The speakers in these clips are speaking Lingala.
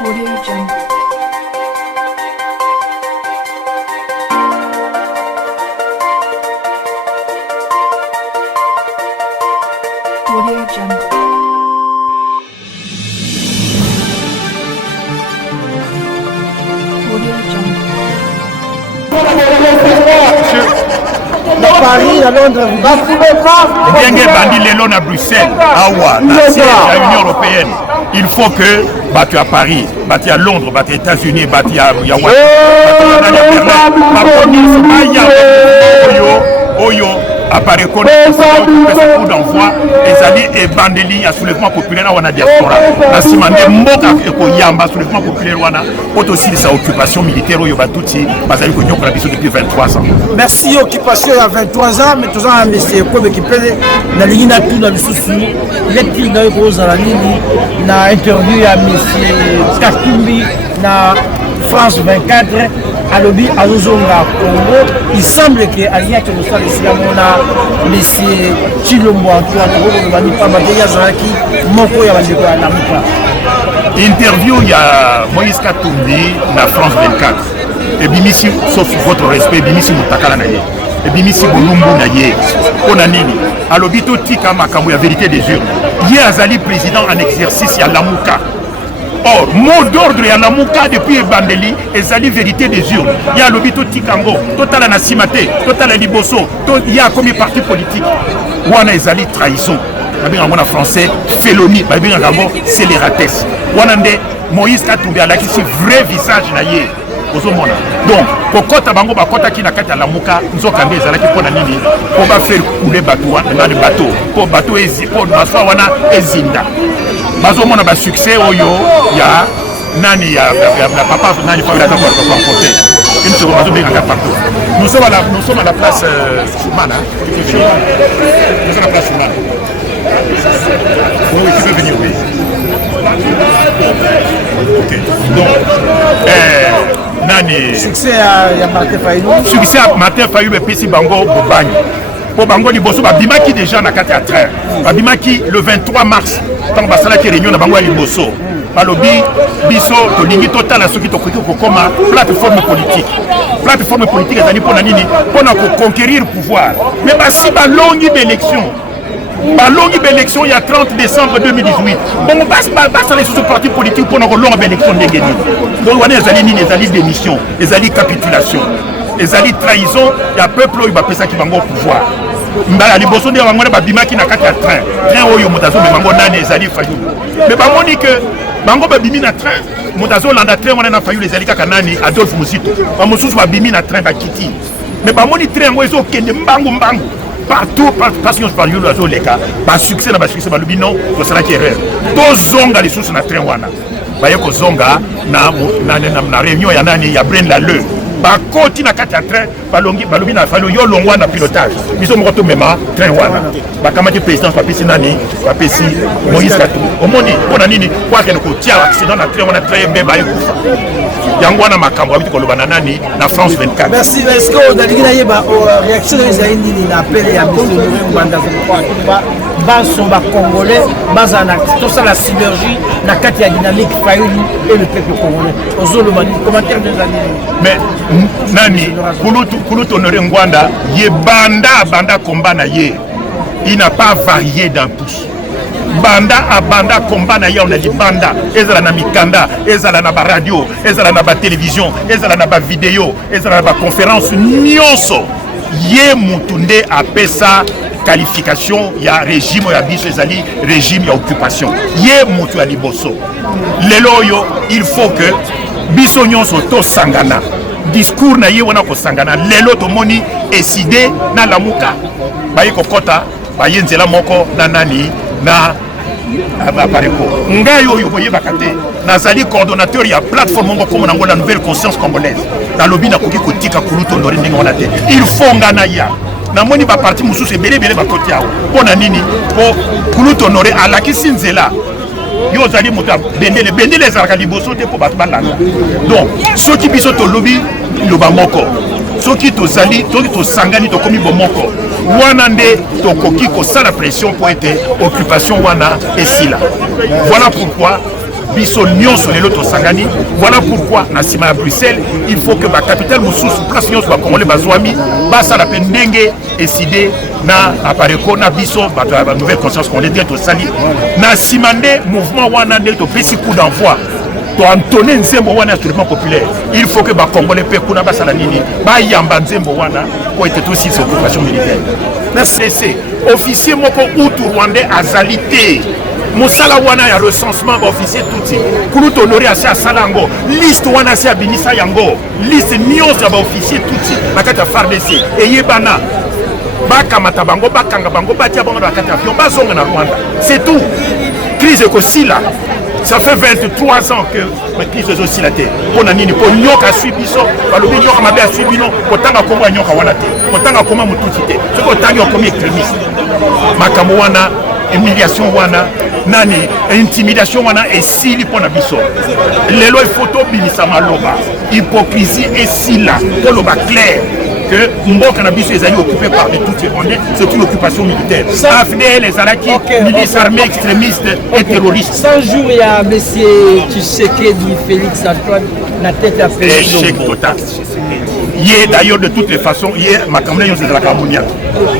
Audio Jungle. Audio Jungle. Audio Jungle. À Paris, à Londres, bien que bandi lelo na Bruxelles, awa, na siège de l'Union européenne, il faut que batu à Paris, batu à Londres, batu aux États-Unis, batu à Berlin, Oyo, apparaît qu'on a coup d'envoi, et alliés et bandeli à soulèvement populaire à diaspora. La simande moka eko yamba soulèvement populaire wana, aussi sa occupation militaire au Yobatouti, basali konyo pour la mission depuis 23 ans. Merci, occupation il y a 23 ans, mais tout ça, monsieur, comme qui peut, dans les lignes tout dans le sous-sous, les petits dans les roses à la ligne, na interview à monsieur Katumbi, na France 24, à l'objet à Lozonga Congo. Il semble que Alia qui nous soit ici à mon monsieur Chilombo Antoine, on va dire pas Bateya Zaraki, Moko Yabandeko à Namuka. Interview, il y a Moïse Katumbi, na France 24. Et Bimissi, sauf votre respect, Bimissi Moutakala Naye. Et Bimissi Bolumbu Naye. On a nini. À l'obito Tika Makamou, la vérité des urnes. Hier, Azali, président en exercice, il y a Lamouka. Or, mot d'ordre, il y a Lamouka depuis Bandeli, et Zali, vérité des urnes. Il y a l'obito Tikango, Total Anasimate, Total Liboso, il y a comme parti politique. Wana Ezali, trahison. En français, félonie, scélératesse. Wanande Moïse Katumbi a l'acquis vrai visage naïe. Donc, kokota bango bakota ki na kati ya Lamuka, nzokambe ezalaki pona nini? Pour ba faire couler bateau, na le bateau. Pour bateau ezi, pour na swa wana ezinda. Bazo mona ba succès oyo ya nani ya papa nani pas la pour remporter. Une seconde bazo benga partout. Nous sommes à la place Schumann, hein. Nous sommes à la place Schumann. Oui, tu peux venir, oui. Ok. Donc, nani succès à Martin Fayou. Succès à Martin Fayou, mais puis Bango Bobani. Pour Bango Liboso, Babimaki déjà na kati à train. Babimaki le 23 mars, tant basala qui réunion na Bango Liboso. Balobi, biso, to lingi total à ceux qui t'occupent comme plateforme politique. Plateforme politique, c'est-à-dire pour nani, pour conquérir le pouvoir. Mais si balongi d'élection. Balongi d'élection il y a 30 décembre 2018. Bon, on passe sur les partis politiques pour une longue élection de gagner. Donc, on a les alliés d'émission, les alliés capitulation, les alliés trahison. Il y a un peuple qui va passer ça qui va au pouvoir. Mbala liboso de bango ba bimaki na kati ya train. Train oyo motazo me bango nani les alliés Fayou. Mais bango ni que bango ba bimi na train. Motazo landa train wana na Fayou les alliés kaka nani Adolphe Musito. Ba mosusu ba bimi na train ba kiti. Mais bango ni train oyo kende mbangu. Partout, parce que je parle de les cas, par succès, par succès, par le binon, c'est ça qui est erreur. Tous zonga les sources na train wana. Bayeko zonga na réunion ya nani ya Brain la le. Ba koti na kati ya train, balongi na falo yo longwa na pilotage. Biso moto mema train wana. Ba kamati présidence papisi nani, papisi Moïse Katumbi. Omoni pona nini kwa ke ko tia accident na train wana train mbeba yekufa. Yango wana makambo abiti kolobana nani na France 24. Merci. Est-ce que vous avez dit réaction des Aïndini l'appel et à M. Rwanda sont congolais, tout ça la synergie, la Katia dynamique Fayou et le peuple congolais. Aux commentaires des années. Mais nani Kouloutou Honoré Ngwanda, ye banda combat na ye. Il n'a pas varié d'un pouce. Banda à banda combat na ye, on a dit banda. Ezala na mikanda, ezala na ba radio, ezala na ba télévision, ezala na ba vidéo, ezala na ba conférence nyonso. Ye mutunde apesa qualification ya régime ya biso ezali régime ya occupation. Ye mutu ya liboso. Lelo yo il faut que biso nyonso to sangana. Discours na ye wana ko sangana. Lelo to moni décider na Lamuka. Baye kokota, baye nzela moko na nani na Apareko. Ngai oyo boye bakate nazali coordonnateur ya plateforme ngo comme nango la nouvelle conscience congolaise. Na lobby na koki kotika Kouloutou Honoré ndenge wana te. Il faut ngana ya. Na moni ba parti mususu belé bakoti yawo. Pona nini? Po Kouloutou Honoré alakisi nzela. Yo zali muta bendele ezalaka liboso te po bato balanga. Donc soki biso to lobby loba moko. Soki to zali, soki to sangani to komi bomoko. Wana nde to koki ko sala pression pour être occupation wana esila. Voilà pourquoi biso nyonso lelo tosangani. Voilà pourquoi na sima à Bruxelles il faut que la capitale mosusu place nyonso ba congolais bazwami basala pe ndenge décidé na apareko na biso ba nouvelle conscience qu'on est to sali na simande mouvement wana de to pesi coup d'envoi to Antoine Nzembo wana instrument populaire. Il faut que ba congolais pe kuna basala nini ba yamba Nzembo wana pour être aussi sur occupation militaire. Merci. Officier moko outu rwandais azalité. Mosala wana ya recensement ba officier touti. Kulu honorer asa salango. Liste wana sa binisa yango. Liste nyonso ba officier touti. Bakata FARDC. Eyebana. Bakamata bango bakanga bango batia bango na kata avion bazonga na Rwanda. C'est tout. Crise ekosila. Ça fait 23 ans que la crise est aussi la terre. On a dit que nyoka suivi ça, balobi nyoka mabe a suivi non, potanga komba nyoka wana te. Potanga koma mututi. Ce que tangi comme extrémiste. Makambo wana, humiliation wana, nani, intimidation wana et sili pona biso. Lelo photo bilisa maloba. Hypocrisie et sila. Pour le bas clair. Que Mboka Nabiso est occupé par les toutes Rwandais, c'est une occupation militaire. AFDL, les Alaki, milices armées extrémistes et terroristes. 100 jours, il y a monsieur Tshisekedi, Félix Antoine, la tête à faire. Échec total. Hier, d'ailleurs, de toutes les façons, hier, ma campagne, c'est de la Camoniade.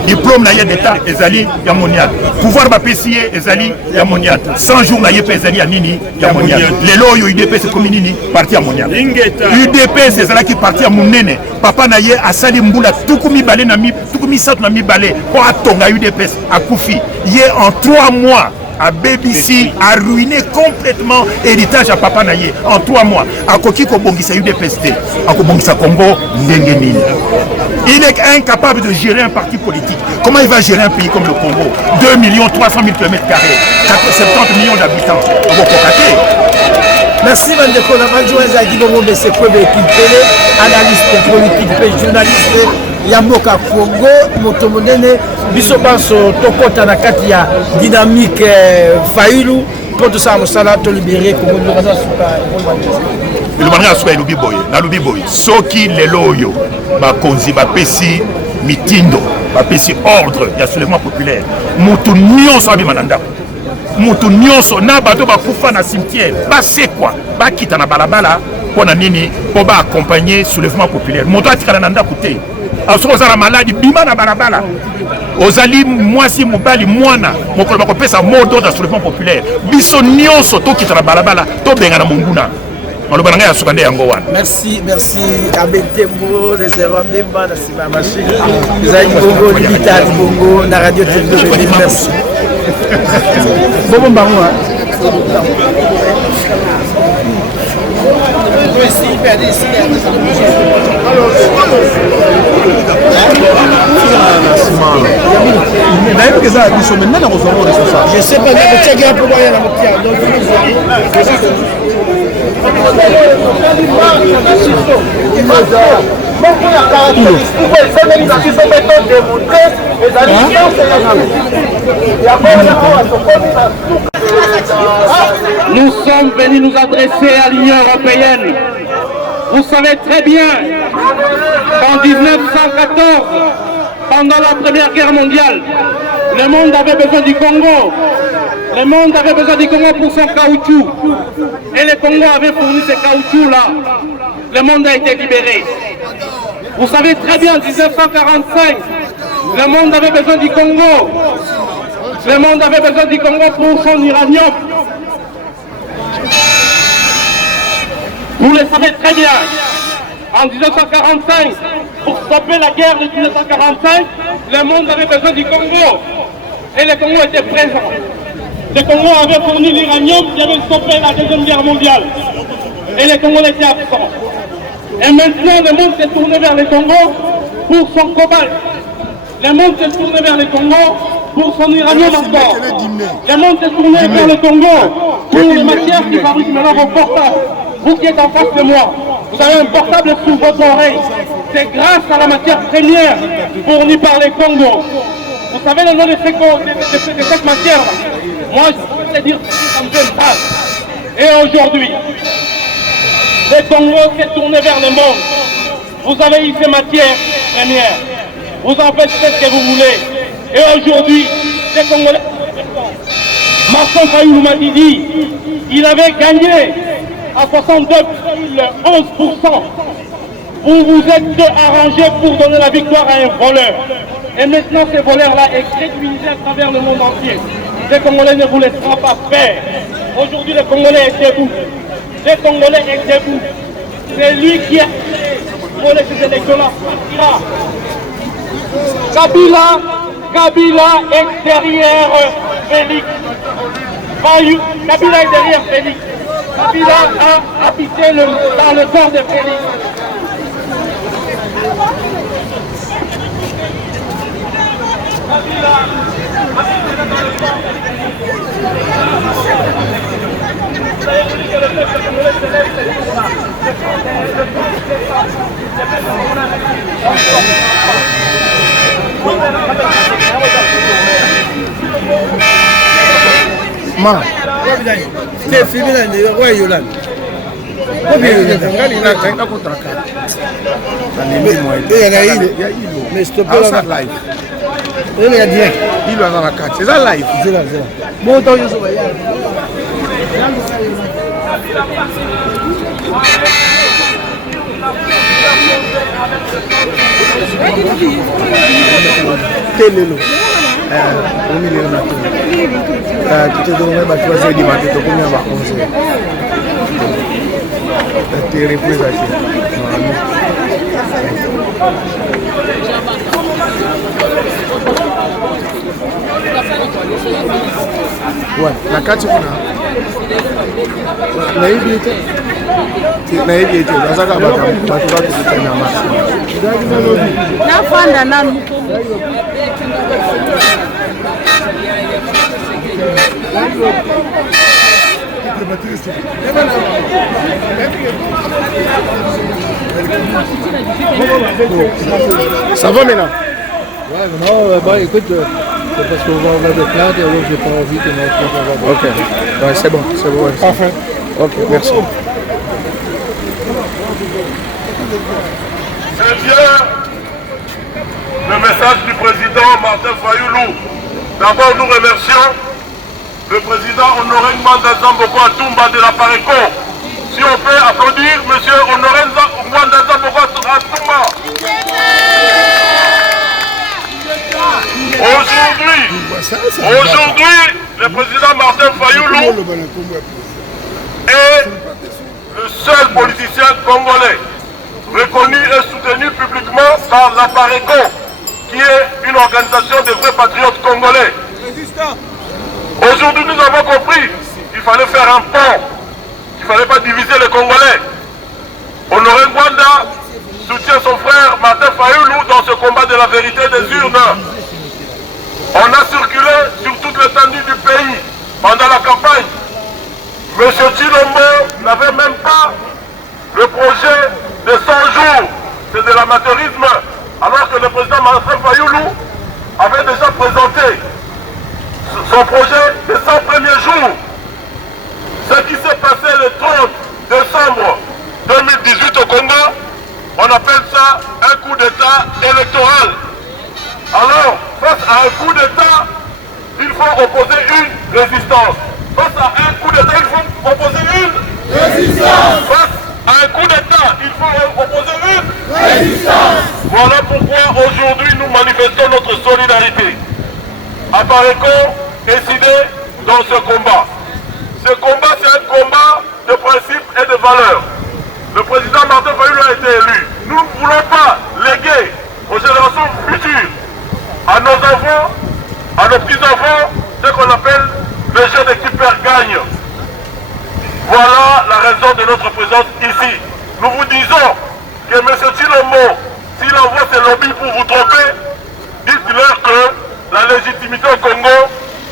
Diplôme d'État, Ezali, Yamoniade. Pouvoir bapessier, Ezali, Yamoniade. 100 jours, Ezali, Yanini, Yamoniade. Les lois, UDP, c'est comme Nini, parti à Moniade. UDP, c'est Ezali qui parti à Mounene. Papa Naye, à Salimboula, Toukoumi Balé, Toukoumi Sat Nami Balé, pour Atonga UDP, à Koufi. Hier, en 3 mois, à BBC a ruiné complètement l'héritage à Papa Naye en 3 mois. À Koki Kobongisa UDPST, à Kobongisa Congo, Ndengemine. Il est incapable de gérer un parti politique. Comment il va gérer un pays comme le Congo? 2 300 000 km², 70 millions d'habitants. Merci Mandeko, la adjoint Zaki Bongo de Sekwebe Kimpele, analyste politique, journaliste, Yamboka Congo, Motomonene, Bisobanso, Tokota Nakati ya dynamique Fayulu, pour tout ça, Moussala, to libérer, Congo, le manga soit Lubi Boy, na Lubi Boy, Soki Leloyo, Bakonzi, Bapesi, Mitindo, Bapesi ordre, il y a soulèvement populaire, Moutounion Sabi Mananda. Mutu nyonso na bato bakufa na cimetière basekwa bakita na balabala pona nini po ba accompagner soulèvement populaire moto atikala na ndako te aso ozala maladi bima na balabala ozali mwasi mobali mwana mokolo bakopesa modo da soulèvement populaire biso nyonso tokita na balabala tobenga na monguna maloba nanga ya sukande yango wana. Merci Abentembo les Rwandais na sima machine Zali Bongo Libitali Bongo na radio TV. Merci. Bobo Mbango. Je sais pas, pourquoi il y a Nous sommes venus nous adresser à l'Union européenne. Vous savez très bien qu'en 1914, pendant la Première Guerre mondiale, le monde avait besoin du Congo. Le monde avait besoin du Congo pour son caoutchouc. Et le Congo avait fourni ce caoutchouc-là. Le monde a été libéré. Vous savez très bien, en 1945, le monde avait besoin du Congo. Le monde avait besoin du Congo pour son uranium. Vous le savez très bien. En 1945, pour stopper la guerre de 1945, le monde avait besoin du Congo. Et le Congo était présent. Le Congo avait fourni l'uranium qui avait stoppé la Deuxième Guerre mondiale. Et le Congo était absent. Et maintenant, le monde s'est tourné vers le Congo pour son cobalt. Le monde s'est tourné vers le Congo pour son uranium encore. Le monde s'est tourné vers le Congo pour les matières qui fabriquent maintenant vos portables. Vous qui êtes en face de moi, vous avez un portable sous votre oreille. C'est grâce à la matière première fournie par les Congo. Vous savez le nom de cette matière? Moi, je peux te dire que c'est en pleine trace. Et aujourd'hui, le Congo s'est tourné vers le monde. Vous avez eu ces matières premières. Vous en faites ce que vous voulez. Et aujourd'hui, les Congolais... Martin Fayoulou Madidi, il avait gagné à 62,11%. Vous vous êtes arrangé pour donner la victoire à un voleur. Et maintenant, ces voleurs-là est crédibilisé à travers le monde entier. Les Congolais ne vous laisseront pas faire. Aujourd'hui, le Congolais est debout. Le Congolais est debout. C'est lui qui a volé ces élections-là. Kabila est derrière Félix. Kabila est derrière Félix. Kabila a habité dans le corps de Félix. Ma, c'est fini là, ouais, Yolande. Mais s'il te plaît, live. Il y a direct. Il est dans la carte. C'est ça live. C'est là. Bon, tant que je sois Telelo. Au milieu de la tour. Tu te donnes ma troisième dimanche, tu peux me voir conseil. Tu es représenté. Ouais, la carte qu'on a. La évité. La évité. La zaga bakam. Batuba tukutana masi. Na fanda nanu. Ça va maintenant? Ouais, non, bah écoute, c'est parce qu'on va avoir des plaintes et alors j'ai pas envie que notre va. Ok, ouais, c'est bon, ouais. Parfait. Ok, merci. C'est bien le message du président Martin Fayoulou. D'abord, nous remercions le président Honoré Ngwanda Zamboko Atumba de la Pareco. Si on peut applaudir M. Honoré Ngwanda Zamboko Atumba. Aujourd'hui, le président Martin Fayoulou est le seul politicien congolais reconnu et soutenu publiquement par la Pareco, qui est une organisation de vrais patriotes congolais. Aujourd'hui, nous avons compris qu'il fallait faire un pont, qu'il ne fallait pas diviser les Congolais. Honoré Ngwanda soutient son frère Martin Fayoulou dans ce combat de la vérité des urnes. On a circulé sur toute l'étendue du pays pendant la campagne. M. Tshilombo n'avait même pas le projet de 100 jours. C'est de l'amateurisme. Alors que le président Martin Fayoulou avait déjà présenté son projet de 100 premiers jours. Ce qui s'est passé le 30 décembre 2018 au Congo, on appelle ça un coup d'État électoral. Alors, face à un coup d'État, il faut opposer une résistance. Face à un coup d'État, il faut opposer une résistance. Face à un coup d'État, il faut opposer une résistance. Voilà pourquoi aujourd'hui nous manifestons notre solidarité. À Pareco, décidé dans ce combat. Ce combat, c'est un combat de principes et de valeurs. Le président Martin Fayoulou a été élu. Nous ne voulons pas léguer aux générations futures, à nos enfants, à nos petits-enfants, ce qu'on appelle le jeu d'équipe gagne. Voilà la raison de notre présence ici. Nous vous disons que M. Tshilombo, s'il envoie ses lobbies pour vous tromper, dites-leur que la légitimité au Congo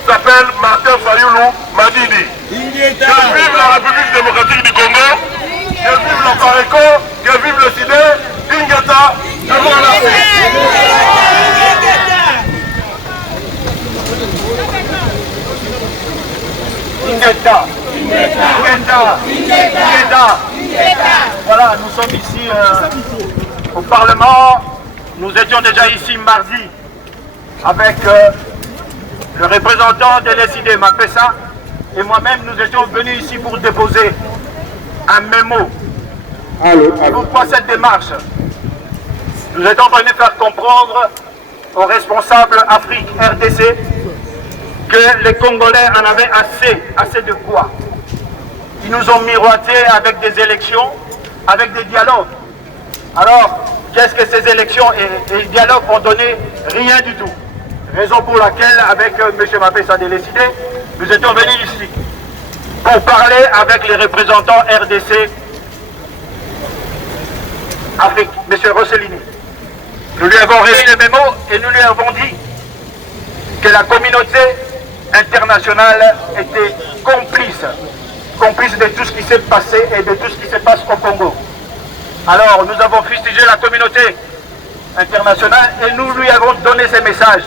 s'appelle Martin Fayoulou Madidi. Que vive la République démocratique du Congo, que vive la Pareco, que vive le CIDE, Ingeta, je vous remercie. Voilà, nous sommes ici au Parlement. Nous étions déjà ici mardi avec le représentant de l'ESID Mapessa et moi-même, nous étions venus ici pour déposer un mémo. Pourquoi cette démarche? Nous étions venus faire comprendre aux responsables Afrique, RDC, que les Congolais en avaient assez de quoi. Ils nous ont miroité avec des élections, avec des dialogues. Alors, qu'est-ce que ces élections et dialogues ont donné? Rien du tout. Raison pour laquelle, avec M. Mapessa Délécidé, nous étions venus ici pour parler avec les représentants RDC Afrique, M. Rossellini. Nous lui avons remis le mémo et nous lui avons dit que la communauté internationale était complice de tout ce qui s'est passé et de tout ce qui se passe au Congo. Alors nous avons fustigé la communauté internationale et nous lui avons donné ces messages.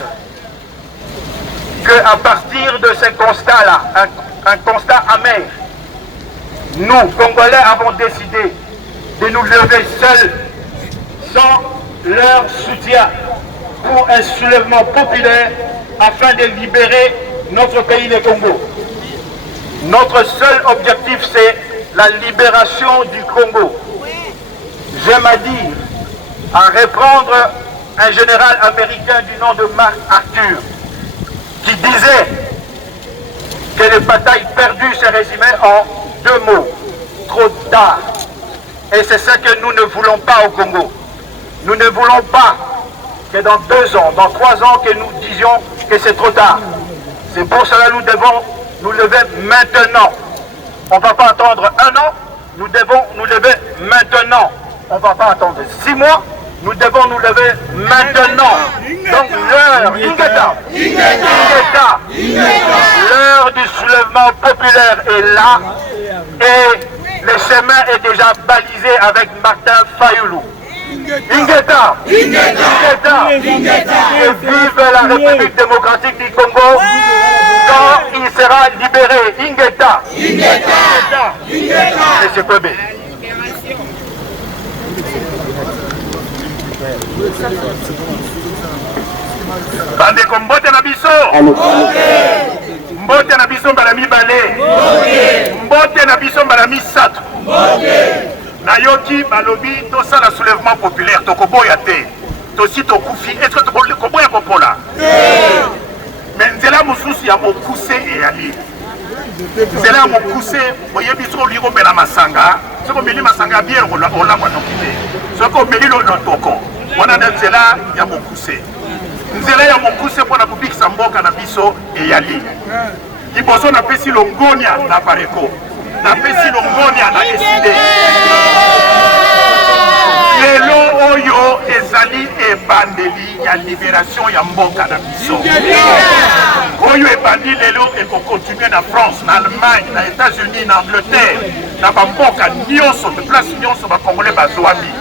Qu'à partir de ce constat-là, un constat amer, nous, Congolais, avons décidé de nous lever seuls, sans leur soutien, pour un soulèvement populaire afin de libérer notre pays, le Congo. Notre seul objectif, c'est la libération du Congo. J'aime à dire, à reprendre un général américain du nom de Mark Arthur, qui disait que les batailles perdues se résumaient en 2 mots, trop tard. Et c'est ce que nous ne voulons pas au Congo. Nous ne voulons pas que dans 2 ans, dans 3 ans, que nous disions que c'est trop tard. C'est pour cela que nous devons nous lever maintenant. On ne va pas attendre 1 an, nous devons nous lever maintenant. On ne va pas attendre 6 mois, nous devons nous lever maintenant. Donc l'heure, l'heure du soulèvement populaire est là et le chemin est déjà balisé avec Martin Fayoulou. Ingeta, et vive la République démocratique du Congo quand il sera libéré. Ingeta. Monsieur Kwebe. Bandeko mbote na biso. Mbote na biso mbala mibale. Mbote na biso mbala misato. Nayoki balobi tosala soulèvement populaire tokoboya te. Tosi tokufi est-ce que tokoboya kopola? Mais nzela mosusu ya mokuse eyali. Nzela ya mokuse boyebi so liko mela masanga. Soko meli masanga bière ola kwa nokite. Soko meli lo toko. Wana nzela ya mokuse. Nzela ya mokuse pona kubikisa mboka na biso eyali. Liboso na pesi longonia na pareko. Na pesi longonia na décidé. Lelo oyo ezali ebandeli ya libération ya mboka na biso. Oyo ebandi lelo eko continuer na France, na Allemagne, na États-Unis, na Angleterre, na bamboka nyonso, de place nyonso ba Congolais bazwami.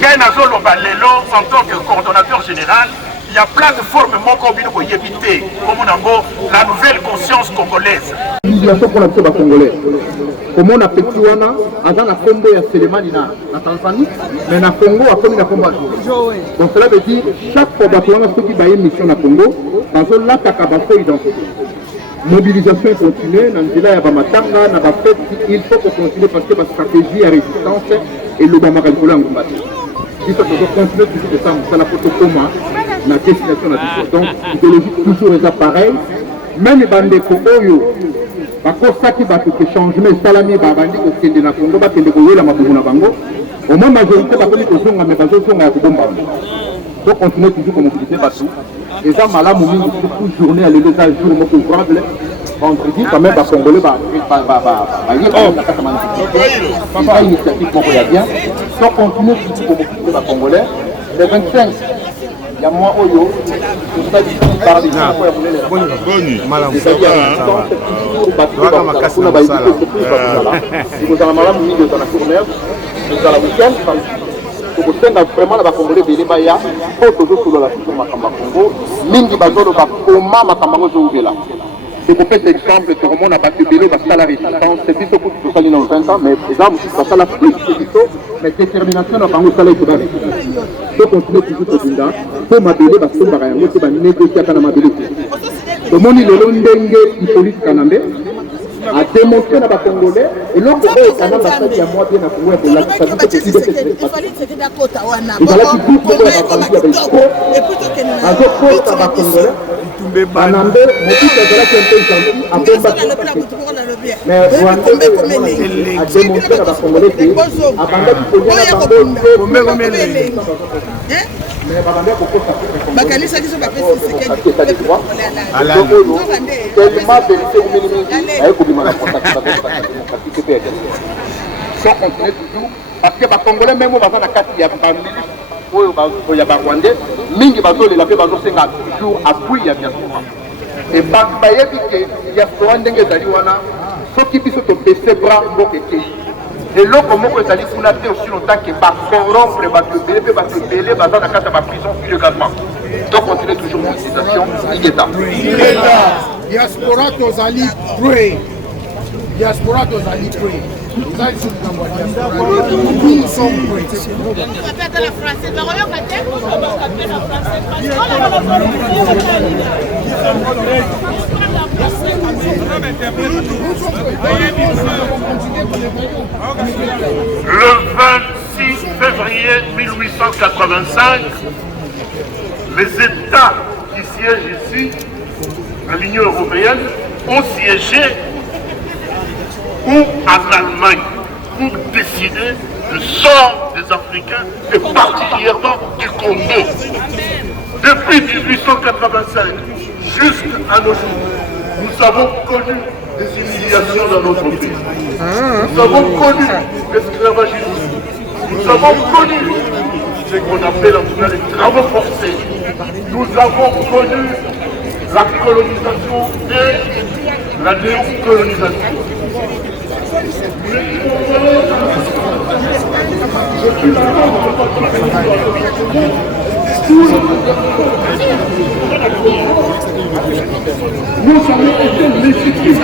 Ngai nazoloba lelo en tant que coordonnateur général, il y a plateforme moko bino koyebite comme nango la nouvelle conscience congolaise. Pour la Congolais. Comment on a petit wana, avant la Congo et Sélémani na Tanzanie, mais na Congo a commis la combat. Donc cela veut dire chaque fois que on a fait une mission na Congo, dans un lac à Kabafo identité. Mobilisation est continuée, dans le village à Bamatanga, na Bafet, il faut qu'on continue parce que la stratégie à résistance et le Bamakalikola en combat. Si ça peut continuer toujours de ça, ça la photo commun, la destination na Biso. Donc l'idéologie toujours est pareil, même les bandeko oyo. Bakosaki batuke changement salami babandi kokende na Congo bakende koyela mabubu na bango au moins majorité bakomi kozonga mais bazozonga ya kobomba donc continuer toujours comme mobiliser batou et ça malamu mingi toute journée à l'église à jour moko ouvrable vendredi quand même bakongolais ba initiative moko ya bien donc continuer toujours comme mobiliser bakongolais le 25 il y a moi Oyo, je suis parlé de vraiment la Congolais de Baya, autour de la Congo, Mingi Bazolo Bakoma Makamango Zouvela. C'est pour cet exemple que on a battu Bélo dans la résistance, c'est plutôt pour tout ça dans 20 ans, mais exemple, ça la plus, c'est plutôt, mais détermination dans le salaire de la résistance. Donc, continuer toujours au Bunda, pour m'abeler, parce que je vais négocier avec ma tomoni lelo ndenge Hippolyte Kanambe a démontré na Congolais et l'autre est un ambassade à moi bien à Congo pour la stabilité de l'idée. Il fallait qu'il coupe le avec Congolais. Kanambe, mais tout est là qui est un peu gentil, a fait mais Rwanda a démontré na Congolais que a banda qui connaît la Bango, mais babanda kokosa bakanisa kiso bapesi sekedi tellement vérité ou minimum ayekobima na contact sans continuer toujours parce que bacongolais même baza na kati ya bamilisi oyo ya barwandais mingi bazolela mpe bazosenga toujours appui ya diaspora e bayebi ke diaspora ndenge ezali wana soki biso topese bras mboka ekei eloko moko ezali kuna te aussi longtemps que bacorrompre bato ebele mpe bato ebele baza na kati ya baprison illégalement donc continue toujours mobilisation igeta diaspora tozali prêt diaspora tozali prêt ezali sur likambo ya diaspora nous sommes prêts Le 26 février 1885, les États qui siègent ici, à l'Union européenne, ont siégé ou en Allemagne pour décider du sort des Africains et particulièrement du Congo. Depuis 1885 jusqu'à nos jours, nous avons connu des humiliations dans notre pays. Nous avons connu l'esclavagisme. Nous avons connu ce qu'on appelle en tout cas les travaux forcés. Nous avons connu la colonisation et la néocolonisation. Nous avons été légitimes.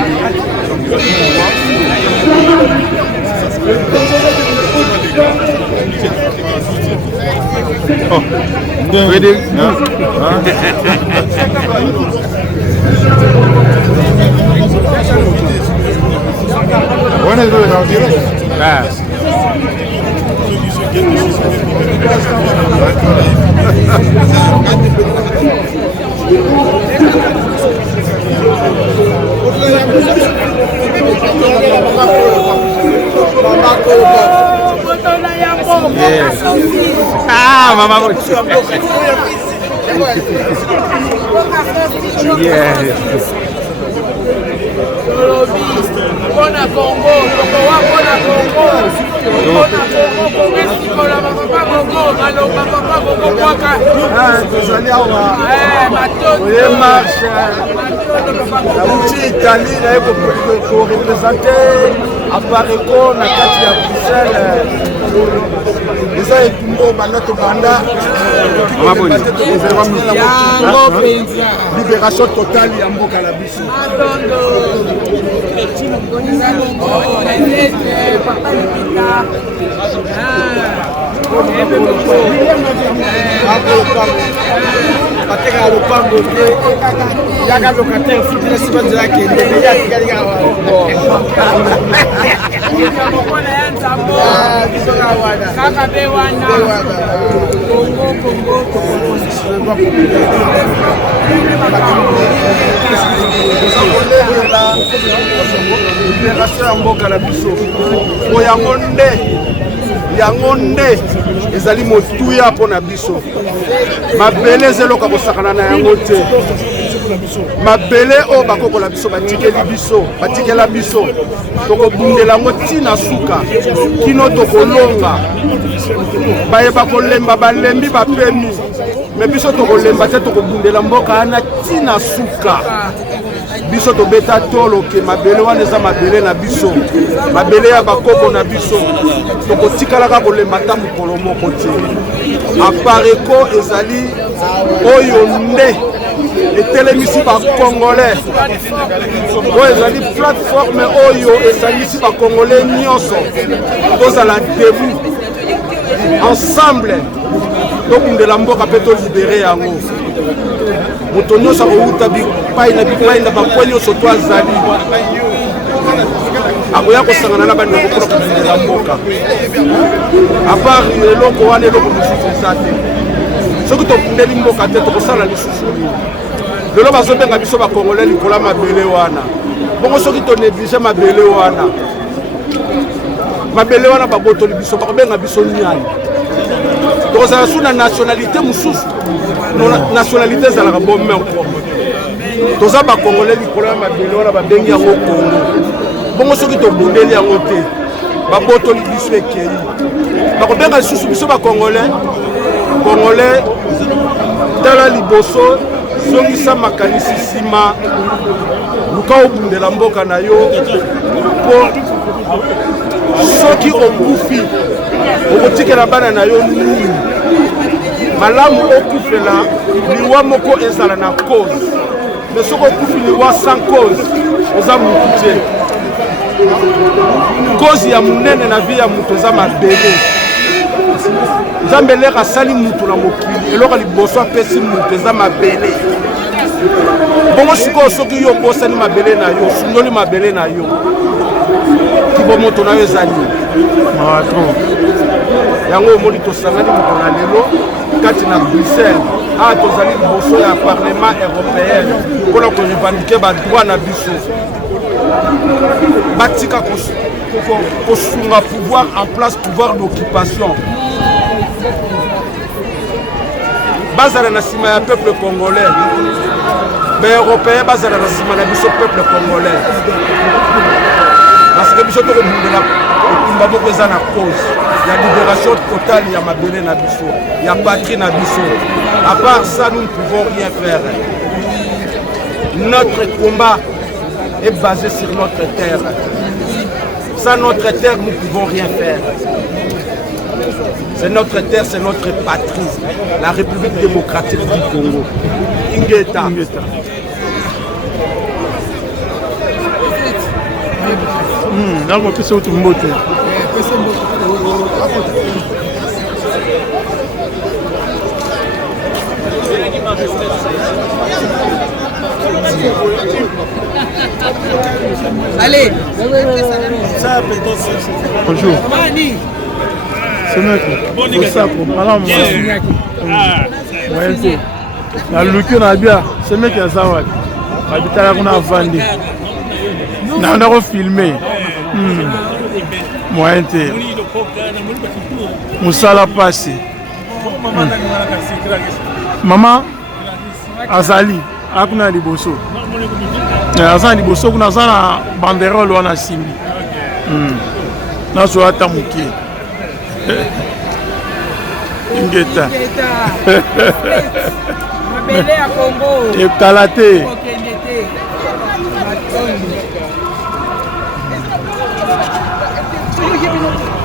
Ah, mama. Bona Congo, bona Congo, bona Congo, Mexico, la papa Congo, malo papa Congo kwaka. Ah, tozali awa. Matoto. Oye marche. La uti Italie na ko représenter Apareko na kati ya Bruxelles. Eza etumbo banato banda. Libération totale ya mboka na biso. Pateka lopango te yaka locataire fitile siba de la kende ya kika kaka be wana Congo libération ya mboka na biso yango nde ezali motuya mpo na biso mabele ezeloka kosakana na yango te mabele oyo bakokola biso batikela biso tokobundela yango ntina suka kino tokolonga bayeba kolemba balembi bapemi me biso tokolemba te tokobundela mboka wana ntina suka biso tobeta tolo ke mabele wana eza mabele na biso mabele ya bakoko na biso tokotikalaka kolemba ta mokolo moko te Apareko ezali oyo nde etelemisi bakongolais oyo ezali plateforme oyo ezalisi bakongolais nyonso tozala debout ensemble tokundela mboka mpe tolibere yango moto nyonso akouta bipai na bakwe nyonso to azali akoya kosangana na bandeko mpona kobundela mboka apart eloko wana eloko mosusu eza te soki tokundeli mboka te tokosala lisusu nini lelo bazobenga biso bakongole likolo ya mabele wana bongo soki tonéglige mabele wana babotoli biso bakobenga biso nyani tokozala su na nationalité mosusu nationalité ezalaka bomeko toza bakongole likolo ya mabele wana babengi yango kongo bongo soki tobundeli yango te babotoli biso ekei bakobenga lisusu biso bakongole tala liboso zongisa makanisi nsima luka obundela mboka na yo mpo soki okufi okotikela bana na yo nini malamu okufela liwa moko ezala na cause mais soki okufi liwa sans cause oza mutu te cause ya monene na vie ya mutu eza mabele nzambe leki asali mutu na mokili eloko liboso apesi mutu eza mabele bongo sikoyo soki yo bosani mabele na yo osundoli mabele na yo kibomoto na yo eza nini yango omoni tosangani moko na lelo kati na Bruxelles awa tozali liboso ya parlement européen mpona korevandike badroit na biso batika kosunga pouvoir en place pouvoir d'occupation bazala na nsima ya peuple congolais baeuropéen bazala na nsima na biso peuple congolais parce que biso tokobundela etumba moko eza na cause ya libération totale ya mabele na biso ya patrie na biso. À part ça, nous ne pouvons rien faire. Notre combat est basé sur notre terre. Sans notre terre, nous ne pouvons rien faire. C'est notre terre, c'est notre patrie, la République démocratique du Congo. Ingeta. Allez. Bonjour. C'est mec. C'est ça pour madame. Ouais. La luki na bia. C'est mec ya zawadi. Habitala kuna vandi. Na ndako filmer. Moyen te. Musala pasi. Maman azali akuna liboso. Aza liboso kuna sana banderole wana simbi. Na so ata muki. Ingeta. Mabele ya Congo. Etalate.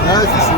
Ah, si.